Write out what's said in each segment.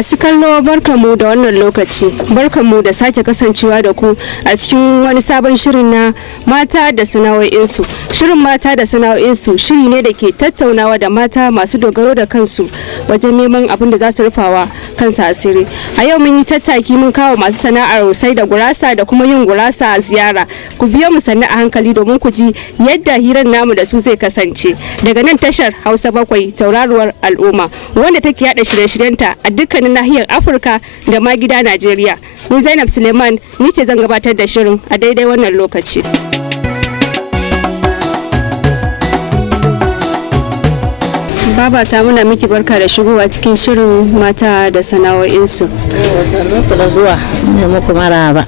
Masu kallo barkanmu da wannan lokaci, barkanmu da sake kasancewa da ku a cikin wani sabon shirin na mata da sana'o'insu. Shirin mata da sana'o'insu shiri ne da ke tattaunawa da mata masu dogaro da kansu wajen neman abin da za su rufawa kansu asiri. A yau mun yi tattaki mun kawo masu sana'ar sai da gurasa da kuma yin gurasa a ziyara. Ku biyo mu sannu a hankali domin ku ji yadda hirar namu da su zai kasance. Daga nan tashar Hausa 7 tauraruwar al'umma wanda take yada shirye-shiryenta a dukkanin nahiyar Afirka da ma gida Najeriya. Ni ZAINAB SULEIMAN ni ce zan gabatar da shirin a daidai wannan lokaci. Baba ta muna miki barka da shigowa cikin shirin mata da sana'o'insu. Sannan kula zuwa ne muku maraba.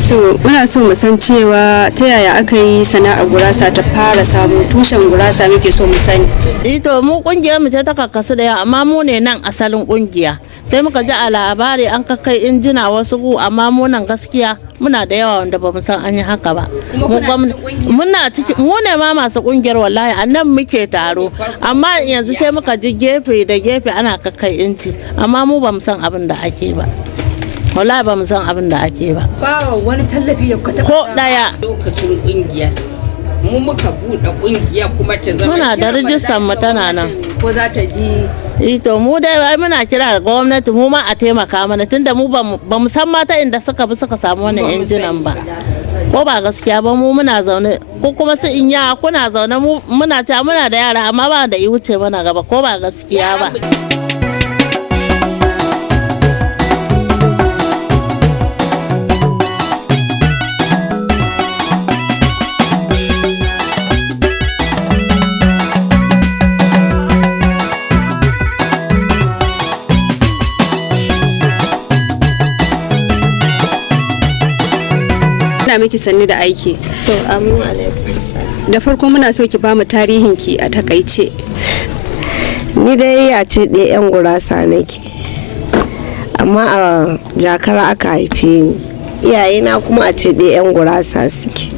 So muna so mu san cewa ta yaya aka yi sana'ar gurasa ta fara samu tushen gurasa muke so mu sani. To mu kungiyar mu ce ta kakkasu da yawa amma mu ne nan asalin kungiya. Sai muka ji a labari an kai injina wasu gu amma mu nan gaskiya muna da yawa wanda ba mu san an yi haka ba. Muna ciki mu ne ma masu kungiyar wallahi a nan muke taro amma yanzu sai muka ji gefe da gefe ana kai inji amma mu ba mu san abin da ake ba. Wallahi ba mu san abin da ake ba. Ba wani tallafi da kuka ko daya lokacin kungiya. Mu muka buɗe kungiya kuma ta zama muna da rijistar mu tana nan. Ko za ta ji to mu dai muna kira ga gwamnati mu ma a taimaka mana tunda mu ba mu san mata inda suka bi suka samu wannan injinan ba. Ko ba gaskiya ba mu muna zaune ko kuma su in ya kuna zaune muna ta muna da yara amma ba da yi wuce mana gaba ko ba gaskiya ba. Ina miki sanni da aiki. To amin alaikum salam. Da farko muna so ki bamu tarihin ki a takaice. Ni dai ya ce ɗaya 'yan gurasa nake amma a Jakara aka haife ni, iyayena kuma a ce ɗaya 'yan gurasa suke.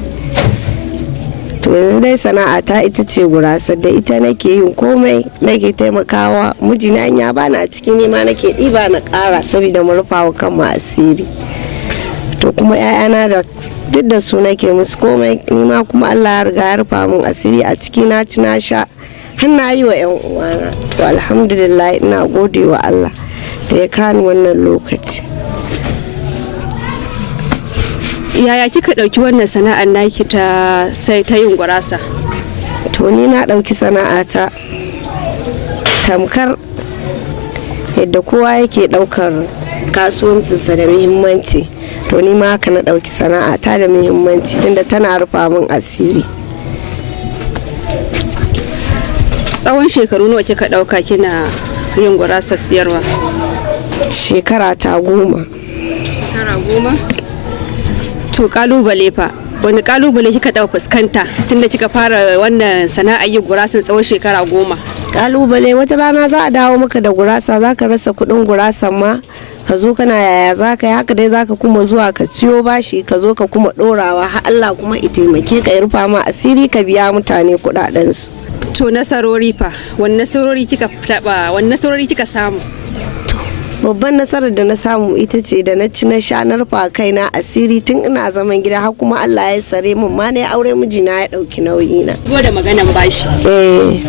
To yanzu dai sana'ata ita ce gurasa, da ita nake yin komai, nake taimakawa mijina in ya bani a cikin nema nake ɗiba na ƙara saboda mu rufa wa kanmu asiri. To kuma 'ya'yana da duk da su nake musu komai, nima kuma Allah ya riga ya rufa min asiri a ciki, na ci na sha har na yi wa 'yan uwana. To alhamdulillah ina gode wa Allah da ya kani wannan lokaci. Yaya kika ɗauki wannan sana'ar naki ta sai ta yin gurasa? To ni na ɗauki sana'ata tamkar yadda kowa yake ɗaukar kasuwancinsa da muhimmanci. To ni ma haka na ɗauki sana'ata da muhimmanci tunda tana rufa min asiri. Tsawon shekaru nawa kika ɗauka kina yin gurasa siyarwa? Shekara ta 10. Shekara 10? To kalubale fa, wani kalubale kika ɗau fuskanta tunda kika fara wannan sana'ar yin gurasan tsawon shekara 10? Kalubale, wata rana za a dawo maka da gurasa, za ka rasa kuɗin gurasan ma, ka zo kana yaya za ka yi, haka dai za ka kuma zuwa ka ciyo bashi ka zo ka kuma ɗorawa har Allah kuma ya taimake ka ya rufa ma asiri ka biya mutane kuɗaɗensu. To nasarori fa, wani nasarori kika taɓa, wani nasarori kika samu? Babban nasarar da na samu ita ce da na ci na sha na rufa kaina asiri tun ina zaman gida har kuma Allah ya sare min ma na aure mijina ya ɗauki nauyina. Ko da maganan bashi.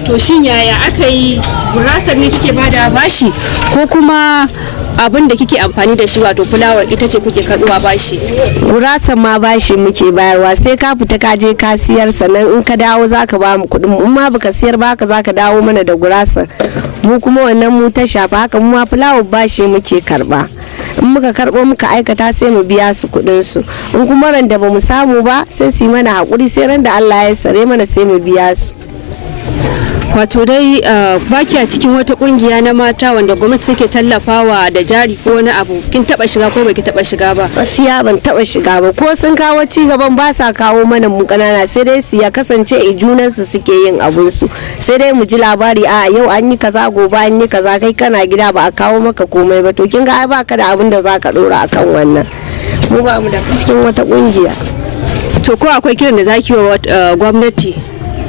To shin yaya aka yi, gurasar ne kike bada bashi ko kuma abin da kike amfani da shi wato fulawar ita ce kuke karɓuwa bashi? Gurasan ma bashi muke bayarwa, sai ka fita ka je ka siyar sannan in ka dawo zaka ba mu kuɗin, in ma baka siyar ba haka zaka dawo mana da gurasan. Mu kuma wannan mu ta shafa haka, mu ma fulawar bashi muke karba. In muka karɓo muka aikata sai mu biya su kuɗin su, in kuma ran da bamu samu ba sai su yi mana haƙuri, sai ran da Allah ya sare mana sai mu biya su. Wato dai baki a cikin wata kungiya na mata wanda gwamnati take tallafawa da jari ko wani abu, kin taba shiga ko baki taba shiga ba? Gaskiya ban taba shiga ba, ko sun kawo ci gaban ba sa kawo mana mu kanana, sai dai su ya kasance junan su suke yin abun su, sai dai mu ji labari a yau an yi kaza gobe an yi kaza, kai kana gida ba a kawo maka komai ba, to kin ga ai baka da abin da zaka dora akan wannan. Mu ba mu daga cikin wata kungiya. To ko akwai kiran da zaki wa gwamnati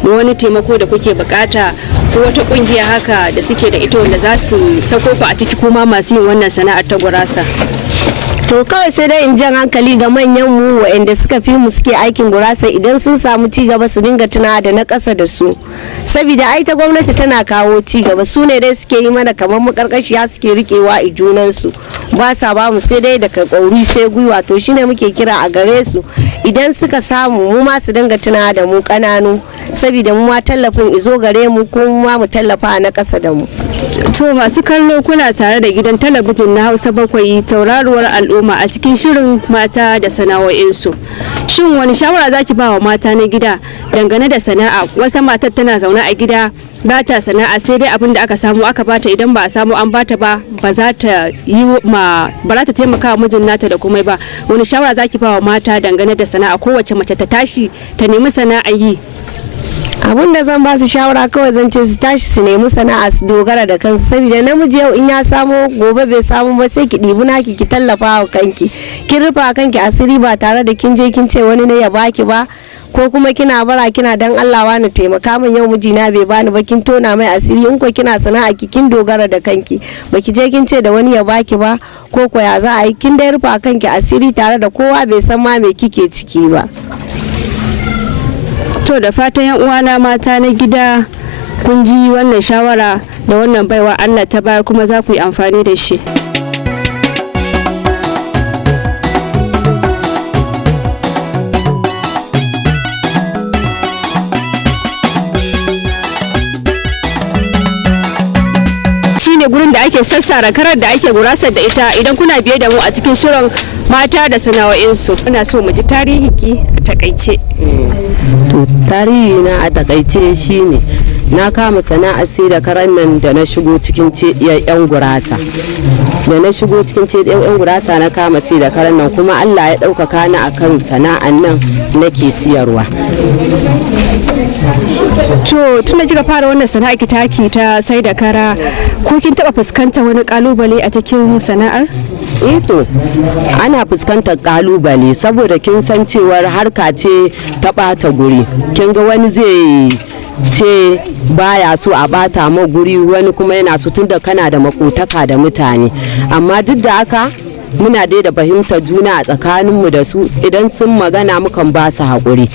da wani taimako da kuke bukata ko wata kungiya haka da suke da ita wanda za su sauko ku a ciki kuma masu yin wannan sana'ar ta gurasa? To kawai sai dai in jan hankali ga manyan mu waɗanda suka fi mu suke aikin gurasa idan sun samu ci gaba su dinga tunawa da na ƙasa da su, saboda ai ta gwamnati tana kawo ci gaba, su ne dai suke yi mana kamar makarkashiya suke rikewa a junansu, ba sa ba mu sai dai daga ƙauri sai gwiwa. To shine muke kira a gare su idan suka samu mu ma su dinga tunawa da mu ƙananu, saboda mu ma tallafin izo gare mu ko mu ma mu tallafa na ƙasa da mu. To masu kallo kuna tare da gidan talabijin na Hausa Bakwai tauraruwar al'umma a cikin shirin mata da sana'o'insu. Shin wani shawara zaki ba wa mata na gida dangane da sana'a? Wata matar tana zaune a gida ba ta sana'a sai dai abin da aka samu aka bata, idan ba a samu an bata ba za ta taimaka wa mijin nata da komai ba. Wani shawara zaki ba wa mata dangane da sana'a? Kowace mace ta tashi ta nemi sana'a yi. Abin da zan ba su shawara kawai zan ce su tashi su nemi sana'a su dogara da kansu, saboda namiji yau in ya samu gobe bai samu ba sai ki ɗibi naki ki tallafa wa kanki, kin rufa kanki asiri ba tare da kin je kin ce wani ne ya baki ba, ko kuma kina bara kina dan Allah wani taimaka min yau mijina bai bani ba, kin tona mai asiri. In ko kina sana'a ki kin dogara da kanki, baki je kin ce da wani ya baki ba, ko ya za a yi, kin dai rufa kanki asiri tare da kowa bai san ma me kike ciki ba. To da fatan yan uwana mata na gida kun ji wannan shawara da wannan baiwa Allah ta bayar kuma za ku yi amfani da shi. Shine gurin da ake sassara karar da ake gurasar da ita. Idan kuna biye da mu a cikin shirin mata da sana'o'insu, muna so mu ji tarihinki a takaice. To tarihi na a takaice shine na kama sana'ar sai da karan nan da na shigo cikin yan gurasa. Da na shigo cikin yan gurasa na kama sai da karan nan, kuma Allah ya ɗaukaka ni akan sana'an nan nake siyarwa. To tun da kika fara wannan sana'a ki taki ta sai da kara, ko kin taba fuskantar wani kalubale a cikin sana'ar? To ana fuskantar kalubale saboda kin san cewar harka ce ta bata guri. Kin ga wani zai ce baya so a bata ma guri, wani kuma yana so, tunda kana da makotaka da mutane. Amma duk da haka muna dai da fahimtar juna a tsakaninmu da su, idan sun magana mukan ba su haƙuri,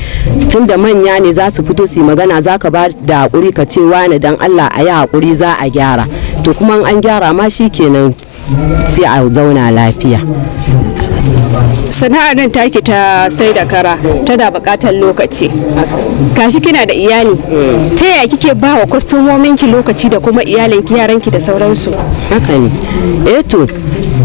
tunda manya ne za su fito su yi magana, za ka ba da haƙuri ka ce wani dan Allah a yi haƙuri za a gyara. To kuma an gyara ma shi kenan sai a zauna lafiya. Sana'ar nan taki ta sai da kara tana buƙatar lokaci, gashi kina da iyali, ta yaya kike ba wa kwastomominki lokaci da kuma iyalinki, yaranki da sauransu? Haka ne. To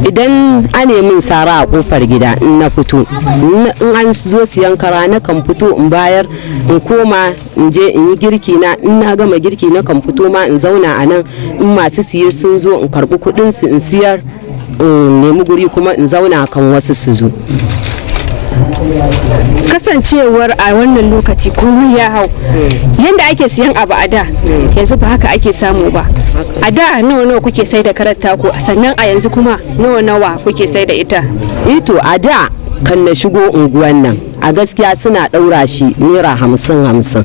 idan an min sara a kofar gida in na fito, in an zo siyan kara na kan fito in bayar, in koma in je in yi girki na, in na gama girki na kan fito ma in zauna a nan, in masu siye sun zo in karbi kudin su in siyar, in nemi guri kuma in zauna kan wasu su zo. Kasancewar a wannan lokaci komai ya hau, yadda ake siyan abu a da yanzu ba haka ake samu ba. A da nawa kuke sai da karar taku, sannan a yanzu kuma nawa kuke sai da ita? To a da kan na shigo unguwan nan a gaskiya suna ɗaura shi naira 50-50,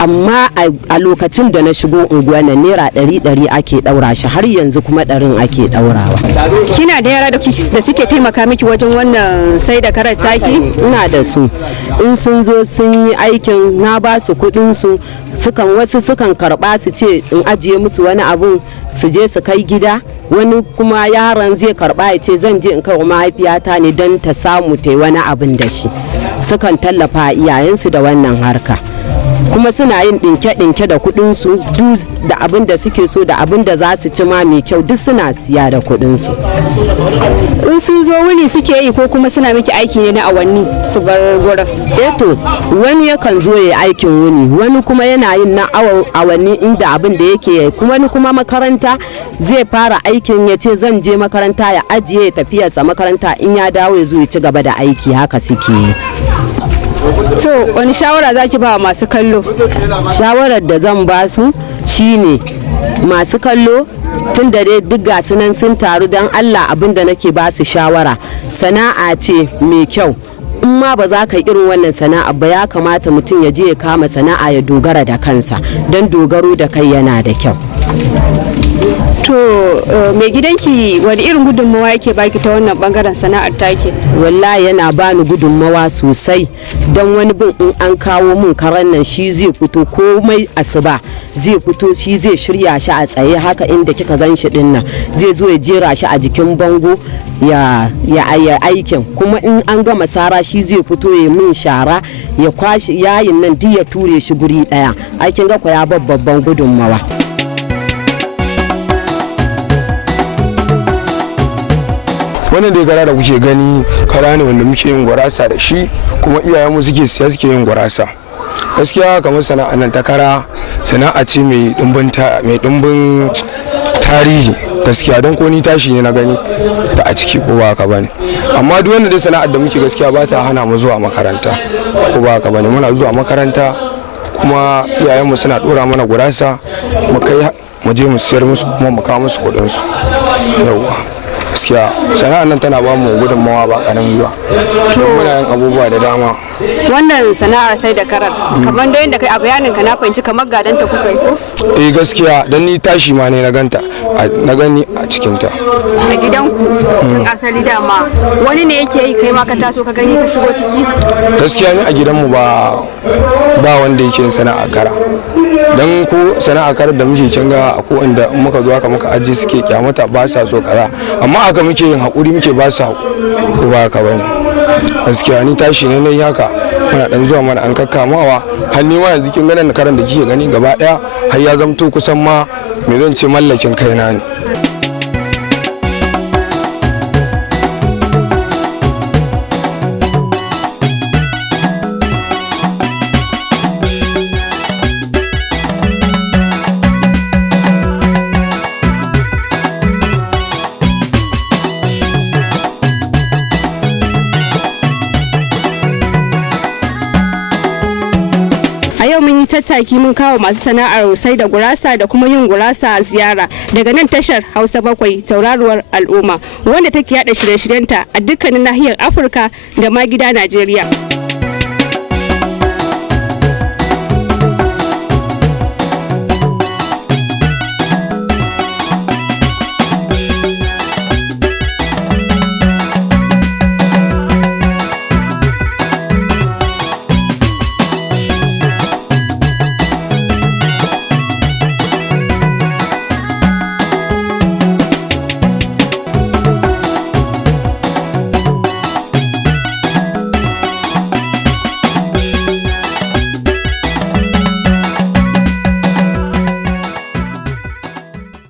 amma a lokacin da na shigo unguwan nan naira 100 ake ɗaura shi, har yanzu kuma 100 ake ɗaurawa. Kina da yara da suke taimaka miki wajen wannan sai da karar taki? Ina da su, in sun zo sun yi aikin na ba su kuɗin su, wasu sukan karɓa su ce in ajiye musu wani abu su je su kai gida, wani kuma yaron zai karba ya ce zan je in kai mahaifiyata ne don ta samu ta yi wani abin da shi. Sukan tallafa iyayensu da wannan harka, kuma suna yin ɗinke-ɗinke da kuɗinsu, duk da abin da suke so da abin da za su ci ma mai kyau duk suna siya da kuɗinsu. In sun zo wuni suke yi ko kuma suna miki aiki ne na awanni su bar gurin? To wani yakan zo ya aikin wuni, wani kuma yana yin na awanni inda abin da yake, wani kuma makaranta zai fara aikin ya ce zan je makaranta, ya ajiye ya tafiyarsa makaranta, in ya dawo ya zo ya ci gaba da aiki, haka suke yi. To wani shawara zaki ba masu kallo? Shawarar da zan ba su shine masu kallo, tun da dai duk gasu nan sun taru, don Allah abin da nake ba su shawara, sana'a ce mai kyau. in ma ba za ka irin wannan sana'a ba ya kamata mutum ya je ya kama sana'a ya dogara da kansa, don dogaro da kai yana da kyau. To mai gidanki wani irin gudunmawa yake baki ta wannan bangaren sana'ar take? Wallahi yana bani gudunmawa sosai, don wani bin in an kawo mun karan nan shi zai fito komai asuba zai fito, shi zai shirya shi a tsaye haka inda kika gan shi din nan, zai zo ya jera shi a jikin bango ya aikin, kuma in an gama sara shi zai fito ya min shara ya kwashi yayin nan duk ya ture shi guri daya. Aikin ga ya babban gudunmawa. wannan dai kara da kuke gani kara ne wanda muke yin gurasa da shi, kuma iyayenmu suke siya suke yin gurasa. Gaskiya kamar sana'a nan ta kara sana'a ce mai dimbin tarihi gaskiya, don ko ni tashi ne na gani ta a ciki ko ba haka bane. Amma duk wanda dai sana'ar da muke gaskiya ba ta hana mu zuwa makaranta ko ba haka bane. Muna zuwa makaranta kuma iyayenmu suna dora mana gurasa mu kai mu je mu siyar musu kuma mu kawo musu kuɗin su. Yawwa gaskiya sana'ar nan tana ba mu gudunmawa ba ƙarami ba, muna yin abubuwa da dama. Wannan sana'ar sai da karar kamar da yadda kai a bayanin ka na fahimci kamar gadanta kuka yi ko? Gaskiya dan ni tashi ma ne na ganta na gani a cikin ta. A gidanku tun asali dama wani ne yake yi kai ma ka taso ka gani ka shigo ciki? Gaskiya ne a gidanmu ba wanda yake yin sana'a kara, dan ko sana'a kara da muke kin ga ko inda muka zo haka muka aje suke kyamata ba sa so kaza, amma haka muke yin hakuri muke ba su ko ba haka bane. Gaskiya ni tashi ne nayi haka, muna dan zuwa mana an kakkamawa har ni ma yanzu kin ganin karan da kike gani gaba daya har ya zamto kusan ma me zan ce mallakin kaina ne. tattaki mun kawo masu sana'ar sai da gurasa da kuma yin gurasa ziyara daga nan tashar Hausa 7 tauraruwar al'umma wanda take yada shirye-shiryenta a dukkanin nahiyar Afirka da ma gida Najeriya.